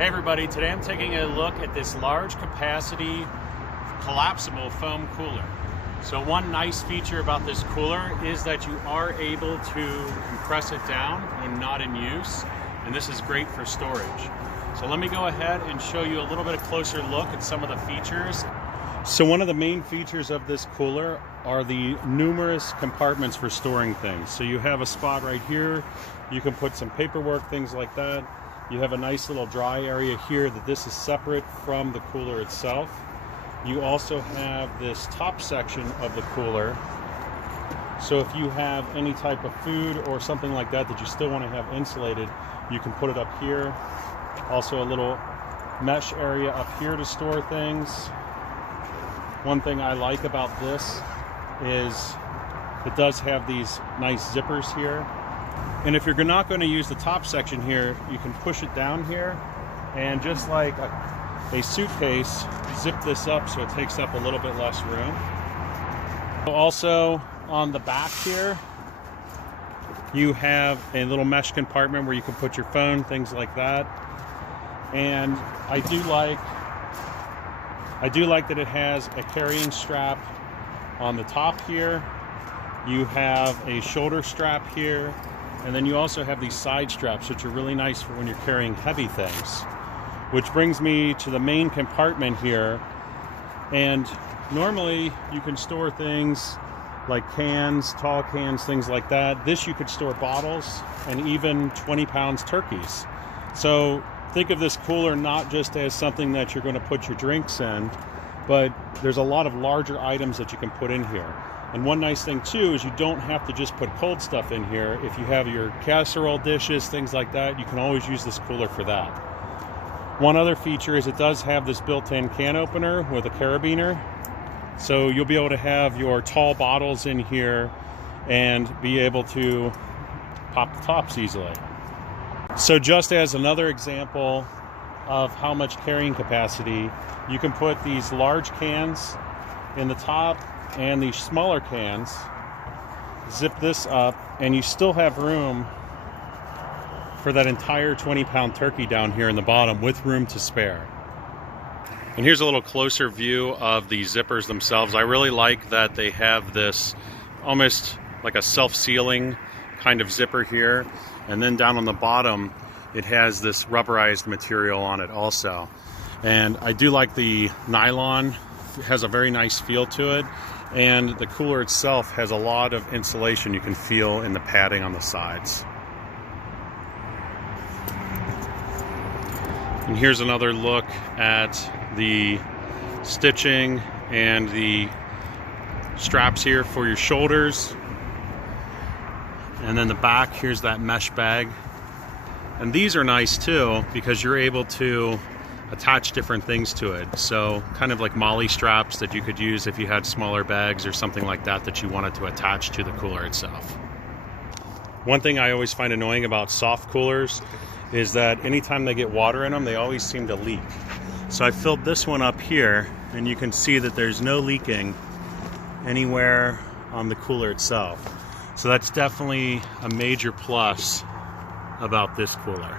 Hey everybody, today I'm taking a look at this large capacity collapsible foam cooler. So one nice feature about this cooler is that you are able to compress it down when not in use, and this is great for storage. So let me go ahead and show you a little bit of closer look at some of the features. So one of the main features of this cooler are the numerous compartments for storing things. So you have a spot right here, you can put some paperwork, things like that. You have a nice little dry area here that this is separate from the cooler itself. You also have this top section of the cooler. So if you have any type of food or something like that that you still want to have insulated, you can put it up here. Also a little mesh area up here to store things. One thing I like about this is it does have these nice zippers here. And if you're not going to use the top section here, you can push it down here and just like a suitcase, zip this up so it takes up a little bit less room. Also on the back here, you have a little mesh compartment where you can put your phone, things like that. And I do like that it has a carrying strap on the top here. You have a shoulder strap here. And then you also have these side straps, which are really nice for when you're carrying heavy things. Which brings me to the main compartment here. And normally you can store things like cans, tall cans, things like that. This you could store bottles and even 20 pounds turkeys. So think of this cooler not just as something that you're going to put your drinks in, but there's a lot of larger items that you can put in here. And one nice thing too is you don't have to just put cold stuff in here. If you have your casserole dishes, things like that, you can always use this cooler for that. One other feature is it does have this built-in can opener with a carabiner. So you'll be able to have your tall bottles in here and be able to pop the tops easily. So just as another example of how much carrying capacity, you can put these large cans in the top and these smaller cans, zip this up, and you still have room for that entire 20-pound turkey down here in the bottom with room to spare. And here's a little closer view of the zippers themselves. I really like that they have this almost like a self-sealing kind of zipper here, and then down on the bottom it has this rubberized material on it also. And I do like the nylon. It has a very nice feel to it, and the cooler itself has a lot of insulation you can feel in the padding on the sides. And here's another look at the stitching and the straps here for your shoulders. And then the back, here's that mesh bag. And these are nice too because you're able to attach different things to it. So kind of like molly straps that you could use if you had smaller bags or something like that that you wanted to attach to the cooler itself. One thing I always find annoying about soft coolers is that anytime they get water in them, they always seem to leak. So I filled this one up here and you can see that there's no leaking anywhere on the cooler itself. So that's definitely a major plus about this cooler.